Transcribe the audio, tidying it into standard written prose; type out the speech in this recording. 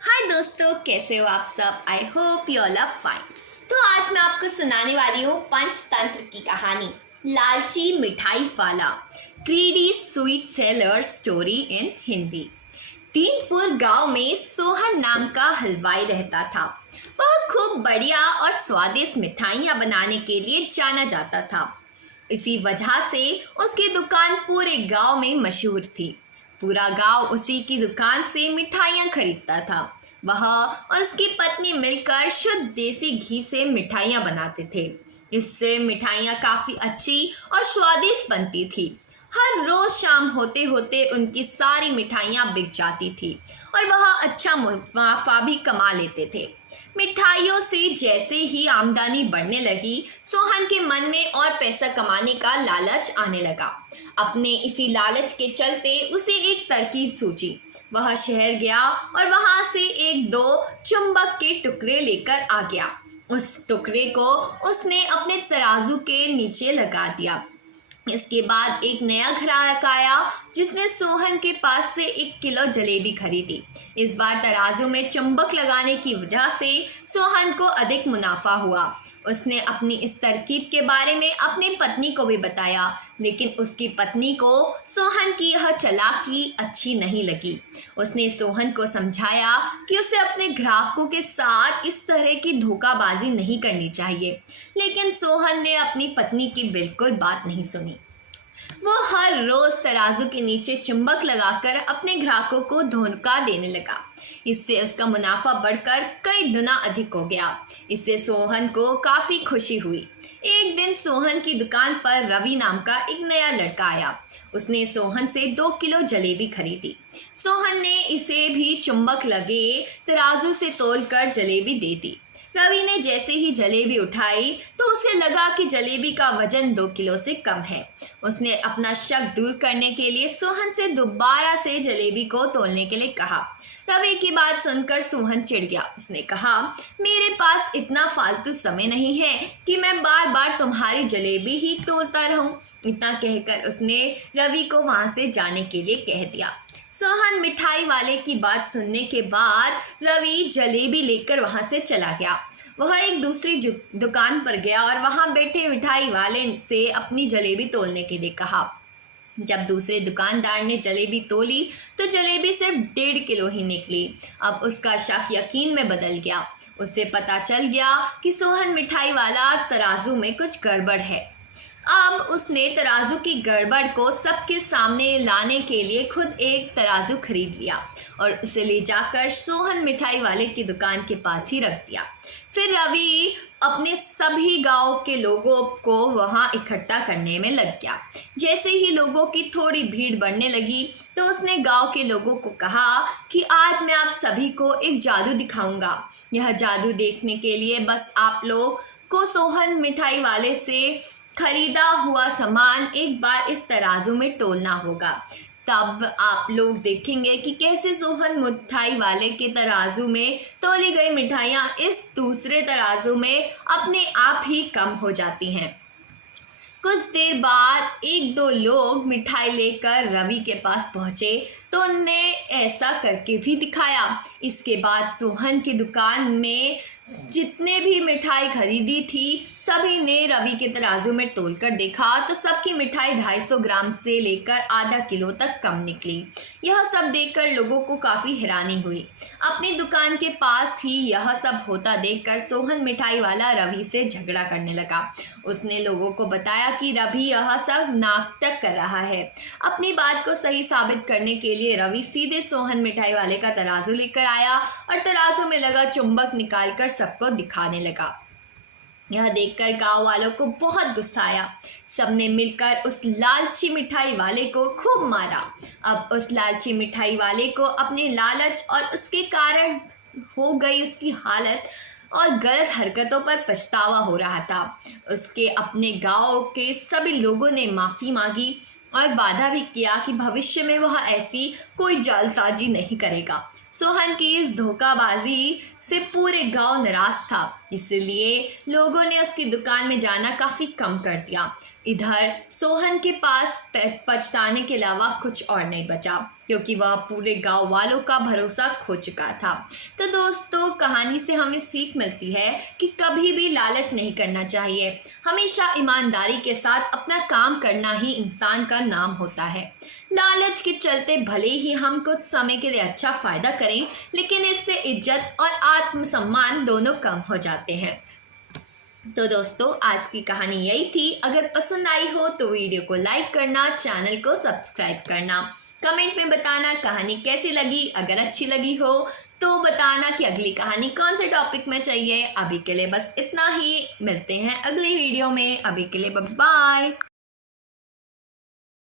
हाय दोस्तों, कैसे हो आप सब। I hope you all are fine. तो आज मैं आपको सुनाने वाली हूँ पंचतंत्र की कहानी, लालची मिठाई वाला, greedy sweet seller story in Hindi. Teenpur गांव में सोहन नाम का हलवाई रहता था। वह खूब बढ़िया और स्वादिष्ट मिठाइयाँ बनाने के लिए जाना जाता था। इसी वजह से उसकी दुकान पूरे गांव में मशहूर थी। पूरा गांव उसी की दुकान से मिठाइयाँ खरीदता था। वह और उसकी पत्नी मिलकर शुद्ध देसी घी से मिठाइयाँ बनाते थे। इससे मिठाइयाँ काफ़ी अच्छी और स्वादिष्ट बनती थी। हर रोज़ शाम होते होते उनकी सारी मिठाइयाँ बिक जाती थी और वह अच्छा मुनाफा भी कमा लेते थे। मिठाइयों से जैसे ही आमदनी बढ़ने लगी, सोहन के मन में और पैसा कमाने का लालच आने लगा। अपने इसी लालच के चलते उसे एक तरकीब सूझी। वह शहर गया और वहां से एक दो चुंबक के टुकड़े लेकर आ गया। उस टुकड़े को उसने अपने तराजू के नीचे लगा दिया। इसके बाद एक नया ग्राहक आया जिसने सोहन के पास से 1 किलो जलेबी खरीदी। इस बार तराजू में चुंबक लगाने की वजह से सोहन को अधिक मुनाफा हुआ। उसने अपनी इस तरकीब के बारे में अपनी पत्नी को भी बताया, लेकिन उसकी पत्नी को सोहन की यह चालाकी अच्छी नहीं लगी। उसने सोहन को समझाया कि उसे अपने ग्राहकों के साथ इस तरह की धोखाबाजी नहीं करनी चाहिए, लेकिन सोहन ने अपनी पत्नी की बिल्कुल बात नहीं सुनी। वो हर रोज तराजू के नीचे चुंबक लगाकर अपने ग्राहकों को धोखा देने लगा। इससे उसका मुनाफा बढ़कर कई गुना अधिक हो गया। इससे सोहन को काफी खुशी हुई। एक दिन सोहन की दुकान पर रवि नाम का एक नया लड़का आया। उसने सोहन से 2 किलो जलेबी खरीदी। सोहन ने इसे भी चुंबक लगे तराजू से तोलकर जलेबी दे दी। रवि ने जैसे ही जलेबी उठाई तो उसे लगा कि जलेबी का वजन 2 किलो से कम है। उसने अपना शक दूर करने के लिए सोहन से दोबारा से जलेबी को तोलने के लिए कहा। रवि की बात सुनकर सोहन चिढ़ गया। उसने कहा, मेरे पास इतना फालतू समय नहीं है कि मैं बार बार तुम्हारी जलेबी ही तोलता रहूं। इतना कहकर उसने रवि को वहां से जाने के लिए कह दिया। सोहन मिठाई वाले की बात सुनने के बाद रवि जलेबी लेकर वहां से चला गया। वह एक दूसरी दुकान पर गया और वहां बैठे मिठाई वाले से अपनी जलेबी तोलने के लिए कहा। जब दूसरे दुकानदार ने जलेबी तोली तो जलेबी सिर्फ 1.5 किलो ही निकली। अब उसका शक यकीन में बदल गया। उसे पता चल गया कि सोहन मिठाई वाला तराजू में कुछ गड़बड़ है। अब उसने तराजू की गड़बड़ को सबके सामने लाने के लिए खुद एक तराजू खरीद लिया और उसे ले जाकर सोहन मिठाई वाले की दुकान के पास ही रख दिया। फिर रवि अपने सभी गांव के लोगों को वहां इकट्ठा करने में लग गया। जैसे ही लोगों की थोड़ी भीड़ बढ़ने लगी तो उसने गांव के लोगों को कहा कि आज मैं आप सभी को एक जादू दिखाऊंगा। यह जादू देखने के लिए बस आप लोग को सोहन मिठाई वाले से खरीदा हुआ सामान एक बार इस तराजू में तोलना होगा। तब आप लोग देखेंगे कि कैसे सोहन मिठाई वाले के तराजू में तोली गई मिठाइयाँ इस दूसरे तराजू में अपने आप ही कम हो जाती हैं। कुछ देर बाद 1-2 लोग मिठाई लेकर रवि के पास पहुंचे तो उनने ऐसा करके भी दिखाया। इसके बाद सोहन की दुकान में जितने भी मिठाई खरीदी थी सभी ने रवि के तराजू में तोलकर देखा तो सबकी मिठाई 250 ग्राम से लेकर आधा किलो तक कम निकली। यह सब देखकर लोगों को काफ़ी हैरानी हुई। अपनी दुकान के पास ही यह सब होता देखकर सोहन मिठाई वाला रवि से झगड़ा करने लगा। उसने लोगों को बताया कि रवि यह सब नाटक कर रहा है। अपनी बात को सही साबित करने के लिए रवि सीधे सोहन मिठाई वाले का तराजू लेकर आया और तराजू में लगा चुंबक निकालकर सबको दिखाने लगा। यह देखकर गांव वालों को बहुत गुस्सा आया। सबने मिलकर उस लालची मिठाई वाले को खूब मारा। अब उस लालची मिठाई वाले को अपने लालच और उसके कारण हो गई उसकी हालत और गलत हरकतों पर पछतावा हो रहा था। उसके अपने गांव के सभी लोगों ने माफ़ी मांगी और वादा भी किया कि भविष्य में वह ऐसी कोई जालसाजी नहीं करेगा। सोहन की इस धोखाबाजी से पूरे गांव नाराज था। इसलिए लोगों ने उसकी दुकान में जाना काफ़ी कम कर दिया। इधर सोहन के पास पछताने के अलावा कुछ और नहीं बचा, क्योंकि वह पूरे गांव वालों का भरोसा खो चुका था। तो दोस्तों, कहानी से हमें सीख मिलती है कि कभी भी लालच नहीं करना चाहिए। हमेशा ईमानदारी के साथ अपना काम करना ही इंसान का नाम होता है। लालच के चलते भले ही हम कुछ समय के लिए अच्छा फायदा करें, लेकिन इससे इज्जत और आत्मसम्मान दोनों कम हो जाते हैं। तो दोस्तों, आज की कहानी यही थी। अगर पसंद आई हो तो वीडियो को लाइक करना, चैनल को सब्सक्राइब करना, कमेंट में बताना कहानी कैसी लगी। अगर अच्छी लगी हो तो बताना कि अगली कहानी कौन से टॉपिक में चाहिए। अभी के लिए बस इतना ही, मिलते हैं अगली वीडियो में। अभी के लिए बाय बाय।